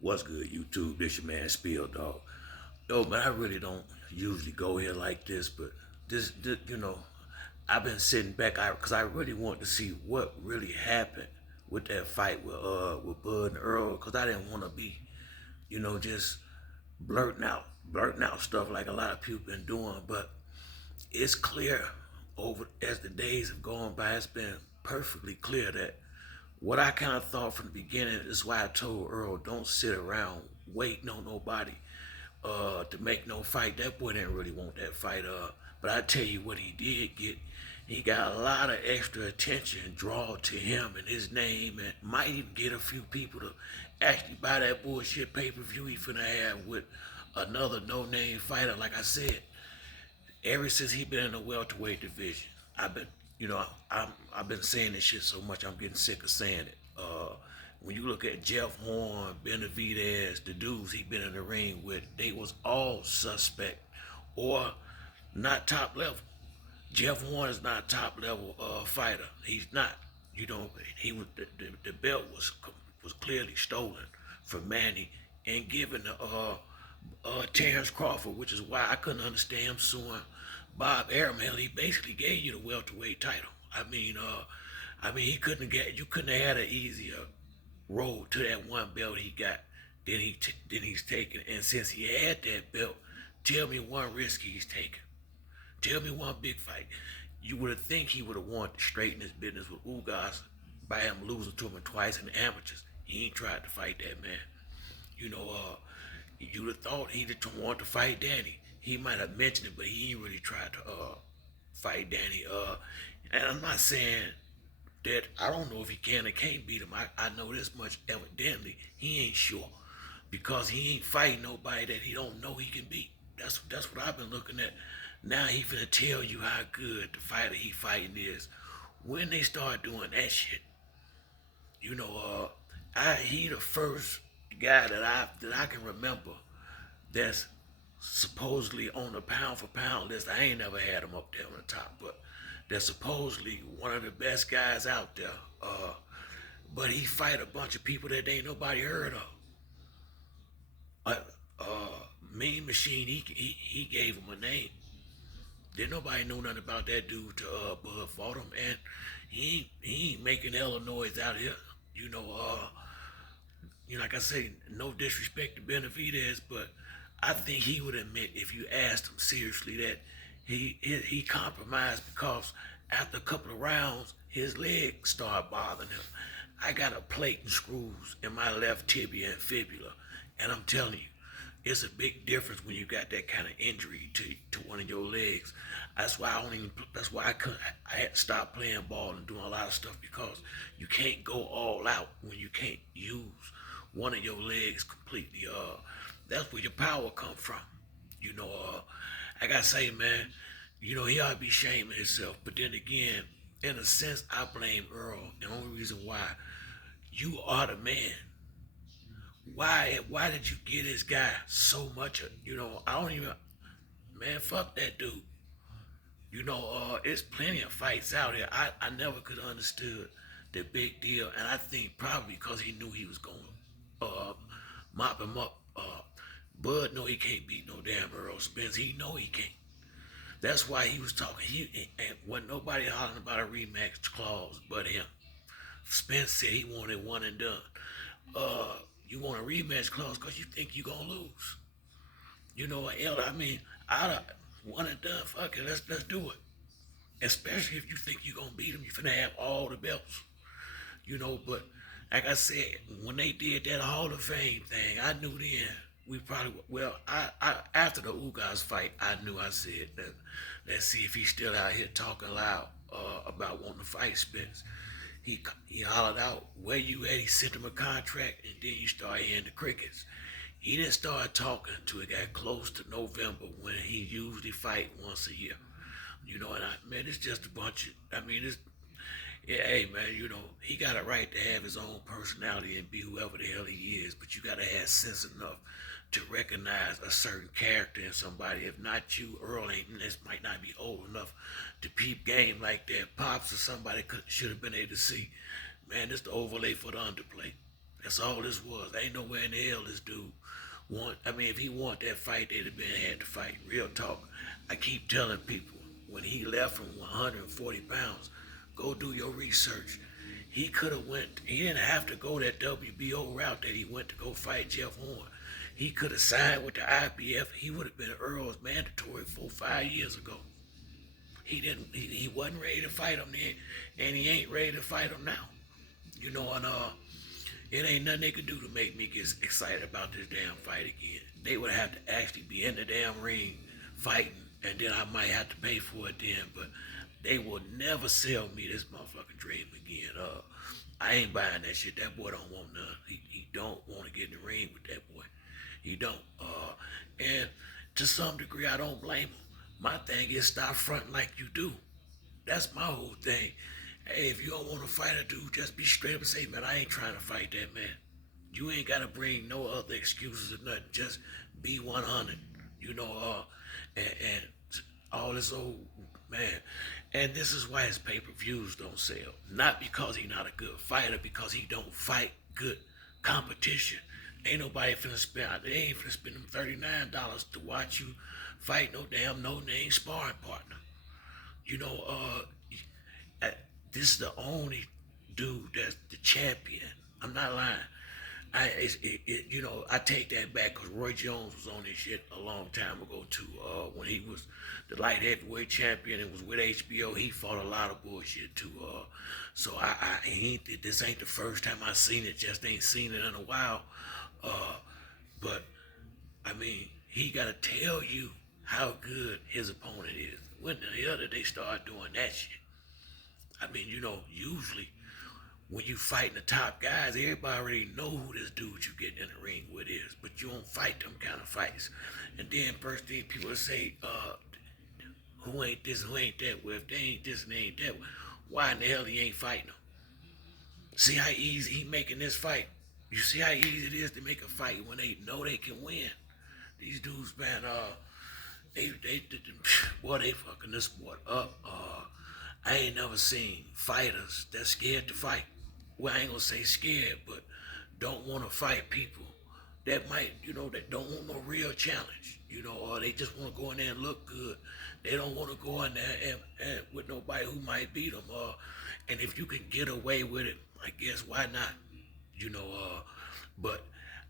What's good, YouTube? This your man Spill, dog. Yo, man, I really don't usually go here like this, but this, I've been sitting back, cause I really want to see what really happened with that fight with Bud and Earl, cause I didn't want to be, just blurting out stuff like a lot of people been doing, but it's clear over as the days have gone by, it's been perfectly clear that what I kind of thought from the beginning is why I told Earl, don't sit around waiting on nobody to make no fight. That boy didn't really want that fight. But I tell you what he did get. He got a lot of extra attention drawn to him and his name, and might even get a few people to actually buy that bullshit pay-per-view he finna have with another no-name fighter. Like I said, ever since he been in the welterweight division, I've been, I've been saying this shit so much, I'm getting sick of saying it. When you look at Jeff Horn, Benavidez, the dudes he been in the ring with, they was all suspect or not top level. Jeff Horn is not a top level fighter. He's not. He was the belt was clearly stolen from Manny and given to Terrence Crawford, which is why I couldn't understand him suing Bob Arum. He basically gave you the welterweight title. He couldn't get you couldn't have had an easier road to that one belt he got than he's taken. And since he had that belt, tell me one risk he's taken. Tell me one big fight. You would have think he would have wanted to straighten his business with Ugas by him losing to him twice in the amateurs. He ain't tried to fight that man. You know, you'd have thought he'd have wanted to fight Danny. He might have mentioned it, but he ain't really tried to fight Danny. And I'm not saying that I don't know if he can or can't beat him. I know this much evidently. He ain't sure because he ain't fighting nobody that he don't know he can beat. That's what I've been looking at. Now he finna tell you how good the fighter he fighting is. When they start doing that shit, he the first guy that I can remember that's supposedly on the pound for pound list. I ain't never had him up there on the top, but they're supposedly one of the best guys out there. But he fight a bunch of people that ain't nobody heard of. Uh, Mean Machine, he gave him a name. Didn't nobody know nothing about that dude to Bud fought him, and he ain't making hella noise out here. Like I say, no disrespect to Benavidez, but I think he would admit if you asked him seriously that he compromised because after a couple of rounds his leg started bothering him. I got a plate and screws in my left tibia and fibula, and I'm telling you, it's a big difference when you got that kind of injury to one of your legs. That's why I don't even. That's why I had to stop playing ball and doing a lot of stuff because you can't go all out when you can't use one of your legs completely. That's where your power come from. I gotta say, man, he ought to be shaming himself. But then again, in a sense, I blame Earl. The only reason why you are the man. Why did you give this guy so much? I don't even. Man, fuck that dude. It's plenty of fights out here. I never could understood the big deal, and I think probably because he knew he was going to mop him up. Bud know he can't beat no damn Errol Spence. He know he can't. That's why he was talking. And wasn't nobody hollering about a rematch clause but him. Spence said he wanted one and done. You want a rematch clause because you think you're gonna lose. Elder, I'd one and done. Fuck it, let's do it. Especially if you think you're gonna beat him, you're finna have all the belts. But like I said, when they did that Hall of Fame thing, I knew then we probably I after the Ugas fight, I said that let's see if he's still out here talking loud about wanting to fight Spence. He hollered out, "Where you at?" He sent him a contract, and then you start hearing the crickets. He didn't start talking until it got close to November when he usually fight once a year. Man, it's just a bunch of. It's yeah, hey man, he got a right to have his own personality and be whoever the hell he is, but you gotta have sense enough to recognize a certain character in somebody. If not you, Earl ain't this might not be old enough to peep game like that. Pops or somebody should have been able to see. Man, this the overlay for the underplay. That's all this was. Ain't nowhere in the hell this dude want. I mean, if he want that fight, they'd have been had to fight. Real talk. I keep telling people when he left from 140 pounds, go do your research. He could have went. He didn't have to go that WBO route that he went to go fight Jeff Horn. He could have signed with the IBF. He would have been Earl's mandatory 4 5 years ago. He didn't. He wasn't ready to fight him then, and he ain't ready to fight him now. You know, and it ain't nothing they could do to make me get excited about this damn fight again. They would have to actually be in the damn ring fighting, and then I might have to pay for it then. But they will never sell me this motherfucking dream again. I ain't buying that shit. That boy don't want none. He don't want to get in the ring with that boy. He don't. And to some degree, I don't blame him. My thing is stop fronting like you do. That's my whole thing. Hey, if you don't want to fight a dude, just be straight up and say, man, I ain't trying to fight that man. You ain't got to bring no other excuses or nothing. Just be 100. You know, and all this old man. And this is why his pay-per-views don't sell. Not because he's not a good fighter, because he don't fight good competition. Ain't nobody finna spend, they ain't finna spend them $39 to watch you fight no damn no-name sparring partner. You know, this is the only dude that's the champion. I'm not lying. You know, I take that back because Roy Jones was on this shit a long time ago too. When he was the light heavyweight champion and was with HBO, he fought a lot of bullshit too. So this ain't the first time I seen it. Just ain't seen it in a while. But I mean, he gotta tell you how good his opponent is. When the hell did they start doing that shit? I mean, you know, usually when you fighting the top guys, everybody already know who this dude you getting in the ring with is, but you don't fight them kind of fights. And then first thing people will say, who ain't this, who ain't that? Well, if they ain't this and they ain't that, why in the hell he ain't fighting them? See how easy he making this fight? You see how easy it is to make a fight when they know they can win? These dudes, man, boy, they fucking this sport up. I ain't never seen fighters that scared to fight. Well, I ain't gonna say scared, but don't want to fight people that might, you know, that don't want no real challenge, you know, or they just want to go in there and look good. They don't want to go in there and with nobody who might beat them. And if you can get away with it, I guess why not? You know, but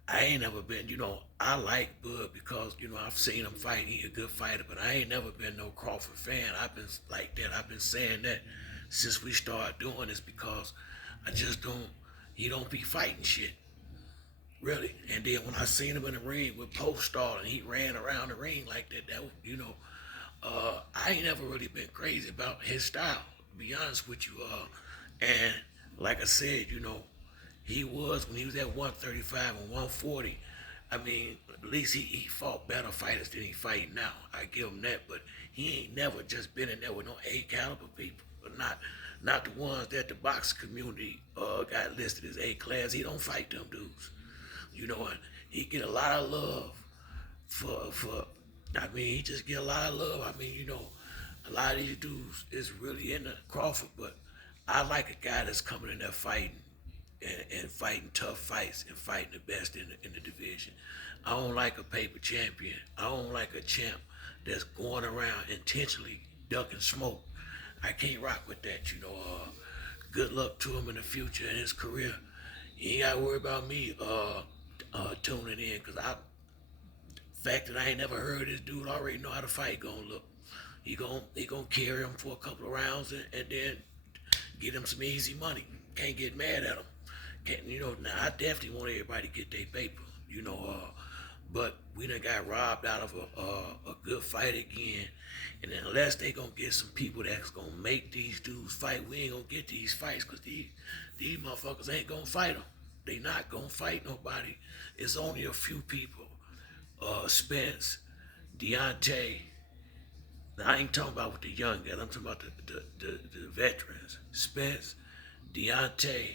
I ain't never been, you know, I like Bud because, you know, I've seen him fight. He a good fighter, but I ain't never been no Crawford fan. I've been like that. I've been saying that since we started doing this because I just don't, he don't be fighting shit. Really. And then when I seen him in the ring with Post Star and he ran around the ring like that, you know, I ain't never really been crazy about his style, to be honest with you. And like I said, you know, he was, when he was at 135 and 140, I mean, at least he fought better fighters than he fighting now. I give him that, but he ain't never just been in there with no A caliber people, but not the ones that the boxing community got listed as A class. He don't fight them dudes. You know, and he get a lot of love for I mean, he just get a lot of love. I mean, you know, a lot of these dudes is really into Crawford, but I like a guy that's coming in there fighting and fighting tough fights and fighting the best in the division. I don't like a paper champion. I don't like a champ that's going around intentionally ducking smoke. I can't rock with that, you know. Good luck to him in the future in his career. He ain't got to worry about me tuning in because fact that I ain't never heard this dude already know how the fight gonna look. He gonna carry him for a couple of rounds and then get him some easy money. Can't get mad at him. Can't, you know, now I definitely want everybody to get their paper, you know, but we done got robbed out of a good fight again. And unless they gonna get some people that's gonna make these dudes fight, we ain't gonna get these fights because these motherfuckers ain't gonna fight them. They not gonna fight nobody. It's only a few people. Spence, Deontay. Now, I ain't talking about with the young guys. I'm talking about the veterans. Spence, Deontay.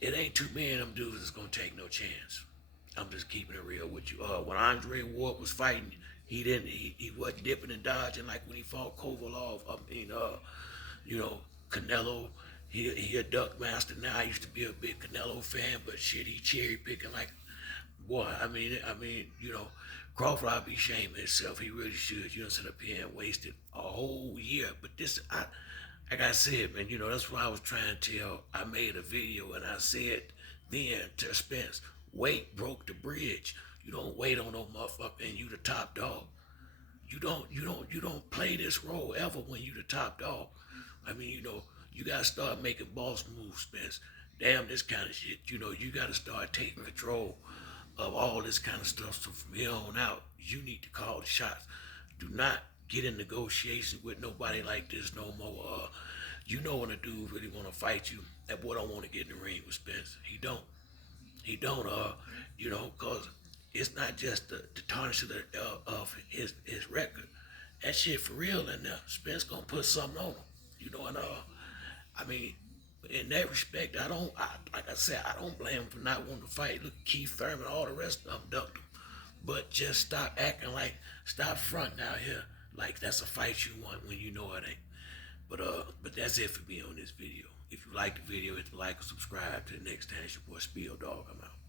It ain't too many of them dudes that's gonna take no chance. I'm just keeping it real with you. When Andre Ward was fighting, he wasn't dipping and dodging like when he fought Kovalov. I mean, you know, Canelo. he a duck master now. I used to be a big Canelo fan, but shit, he cherry picking like, boy. Crawford ought to be ashamed of himself. He really should. You don't sit up here and wasted a whole year. But this, like I said, man, that's what I was trying to tell. I made a video and I said then to Spence, weight broke the bridge. You don't wait on no motherfucker and you the top dog. You don't play this role ever when you the top dog. You gotta start making boss moves, Spence. Damn this kind of shit. You gotta start taking control of all this kind of stuff. So from here on out, you need to call the shots. Do not get in negotiations with nobody like this no more. When a dude really want to fight you, that boy don't want to get in the ring with Spence. He don't. He don't. Cause it's not just the tarnish of his record. That shit for real in there. Spence gonna put something on him. And I mean, in that respect, like I said, I don't blame him for not wanting to fight. Look, Keith Thurman, all the rest of them ducked him. But just stop fronting out here like that's a fight you want when you know it ain't. But that's it for me on this video. If you like the video, hit the like and subscribe. To the next time, it's your boy Spiel Dog. I'm out.